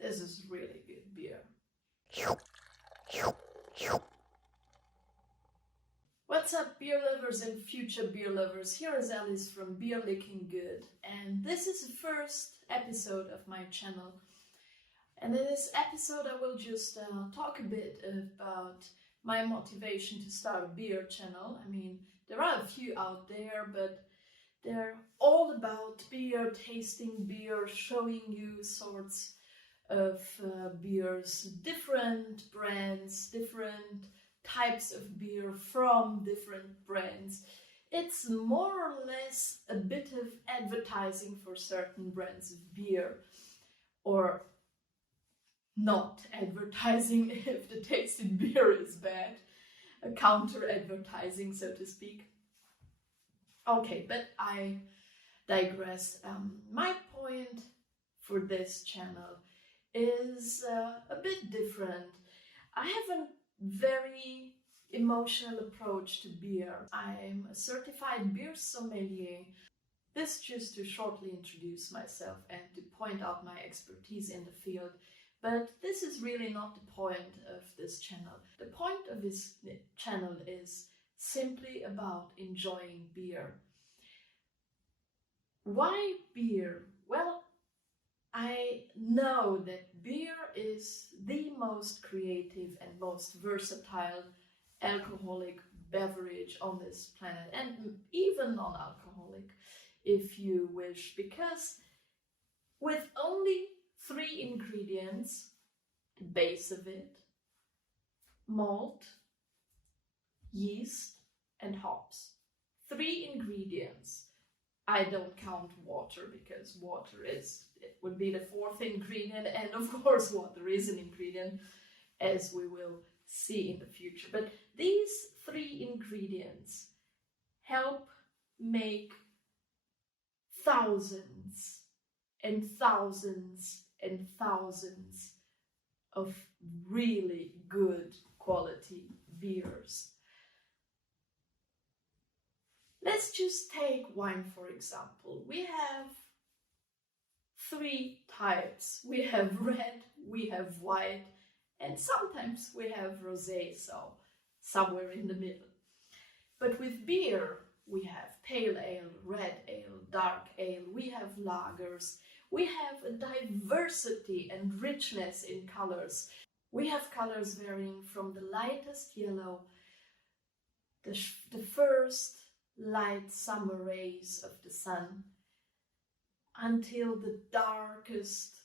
This is really good beer. What's up, beer lovers and future beer lovers? Here is Alice from Beer Licking Good, and this is the first episode of my channel. And in this episode I will just talk a bit about my motivation to start a beer channel. I mean, there are a few out there, but they're all about beer, tasting beer, showing you sorts of beers, different brands, different types of beer from different brands. It's more or less a bit of advertising for certain brands of beer, or not advertising if the tasted beer is bad, a counter-advertising, so to speak. Okay, but I digress. My point for this channel is a bit different. I have a very emotional approach to beer. I'm a certified beer sommeliere. This just to shortly introduce myself and to point out my expertise in the field. But this is really not the point of this channel. The point of this channel is simply about enjoying beer. Why beer? Well, I know that beer is the most creative and most versatile alcoholic beverage on this planet, and even non-alcoholic if you wish, because with only 3 ingredients, the base of it, malt, yeast and hops. 3 ingredients. I don't count water because it would be the 4th ingredient, and of course water is an ingredient, as we will see in the future. But these 3 ingredients help make thousands and thousands and thousands of really good quality beers. Let's just take wine for example. We have 3 types. We have red, we have white, and sometimes we have rosé, so somewhere in the middle. But with beer, we have pale ale, red ale, dark ale, we have lagers, we have a diversity and richness in colors. We have colors varying from the lightest yellow, the first light summer rays of the sun, until the darkest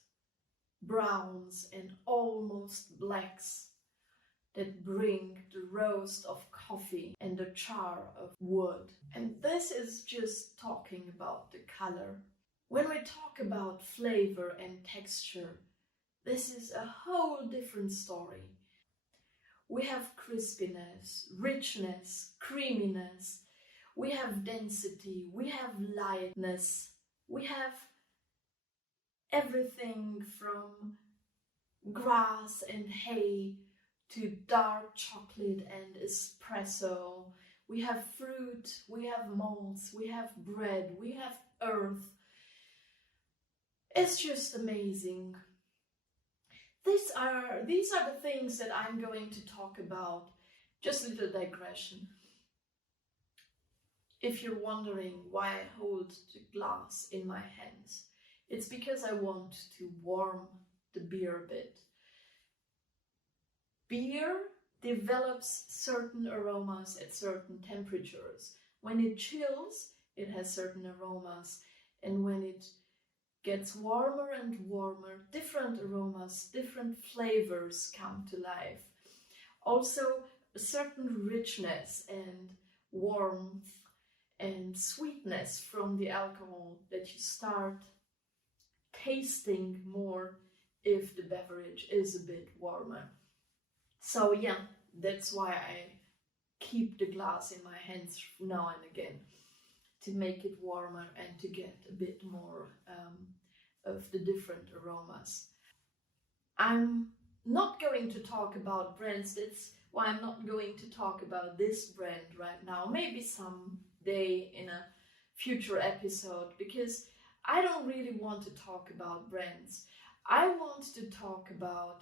browns and almost blacks that bring the roast of coffee and the char of wood. And this is just talking about the color. When we talk about flavor and texture, this is a whole different story. We have crispiness, richness, creaminess, we have density, we have lightness, we have everything from grass and hay to dark chocolate and espresso. We have fruit, we have malts, we have bread, we have earth. It's just amazing. These are the things that I'm going to talk about. Just a little digression. If you're wondering why I hold the glass in my hands, it's because I want to warm the beer a bit. Beer develops certain aromas at certain temperatures. When it chills, it has certain aromas, and when it gets warmer and warmer, different aromas, different flavors come to life. Also, a certain richness and warmth and sweetness from the alcohol that you start tasting more if the beverage is a bit warmer. So yeah, that's why I keep the glass in my hands now and again, to make it warmer and to get a bit more of the different aromas. I'm not going to talk about brands. That's why I'm not going to talk about this brand right now. Maybe someday in a future episode, because I don't really want to talk about brands. I want to talk about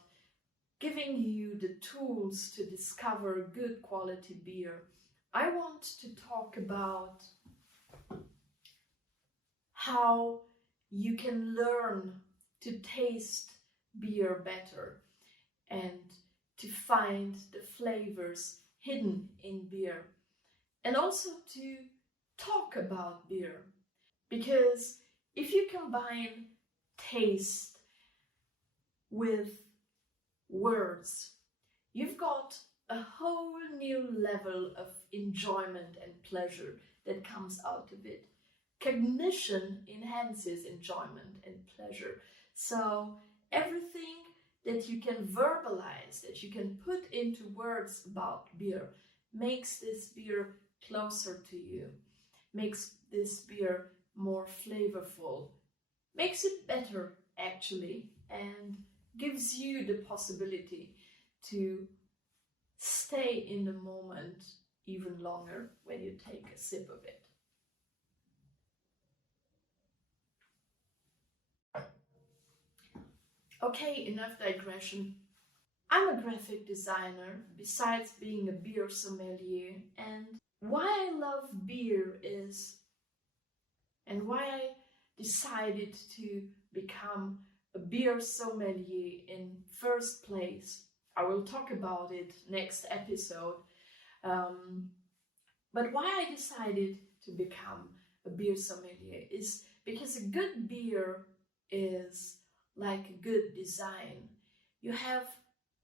giving you the tools to discover good quality beer. I want to talk about how you can learn to taste beer better and to find the flavors hidden in beer, and also to talk about beer. Because if you combine taste with words, you've got a whole new level of enjoyment and pleasure that comes out of it. Cognition enhances enjoyment and pleasure. So everything that you can verbalize, that you can put into words about beer, makes this beer closer to you, makes this beer more flavorful, makes it better actually, and gives you the possibility to stay in the moment even longer when you take a sip of it. Okay, enough digression. I'm a graphic designer besides being a beer sommelier, and why I love beer is, and why I decided to become a beer sommelier in first place. I will talk about it next episode. But why I decided to become a beer sommelier is because a good beer is like a good design. You have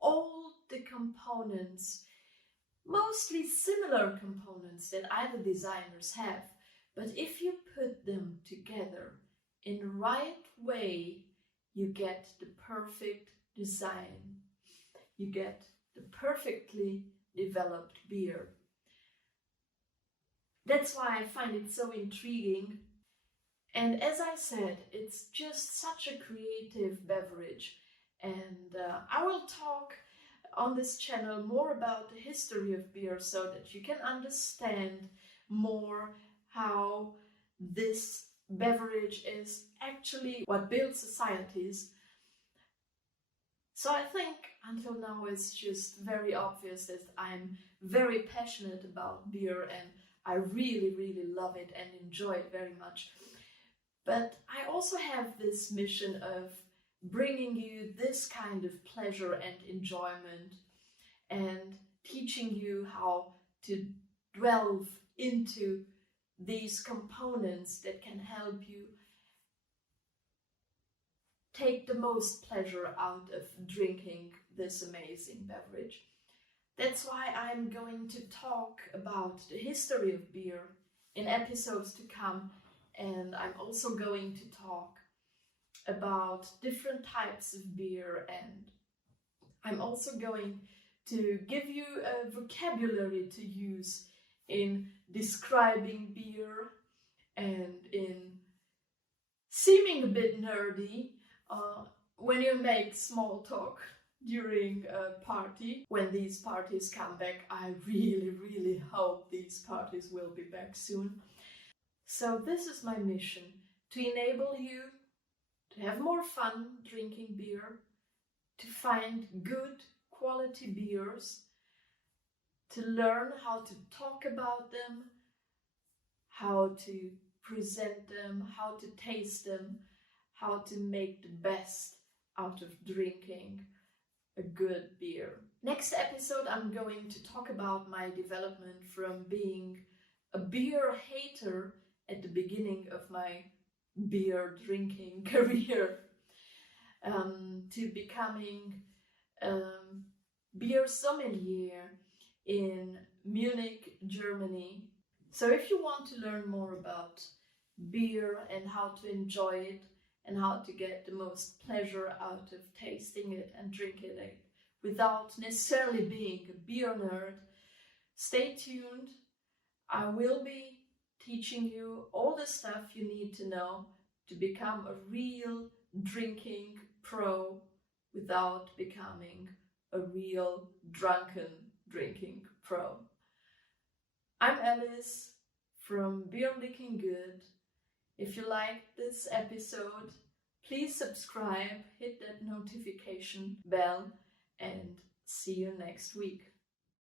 all the components, mostly similar components that other designers have, but if you put them together in the right way, you get the perfect design. You get the perfectly developed beer. That's why I find it so intriguing. And as I said, it's just such a creative beverage. And I will talk on this channel more about the history of beer so that you can understand more how this beverage is actually what builds societies. So I think until now it's just very obvious that I'm very passionate about beer and I really, really love it and enjoy it very much. But I also have this mission of bringing you this kind of pleasure and enjoyment and teaching you how to delve into these components that can help you take the most pleasure out of drinking this amazing beverage. That's why I'm going to talk about the history of beer in episodes to come, and I'm also going to talk about different types of beer, and I'm also going to give you a vocabulary to use in describing beer and in seeming a bit nerdy when you make small talk during a party. When these parties come back, I really, really hope these parties will be back soon. So this is my mission, to enable you to have more fun drinking beer, to find good quality beers, to learn how to talk about them, how to present them, how to taste them, how to make the best out of drinking a good beer. Next episode I'm going to talk about my development from being a beer hater at the beginning of my beer drinking career to becoming beer sommelier in Munich, Germany. So if you want to learn more about beer and how to enjoy it and how to get the most pleasure out of tasting it and drinking it without necessarily being a beer nerd, stay tuned. I will be teaching you all the stuff you need to know to become a real drinking pro without becoming a real drunken drinking pro. I'm Alice from Beer Licking Good. If you liked this episode, Please subscribe, hit that notification bell, and see you next week.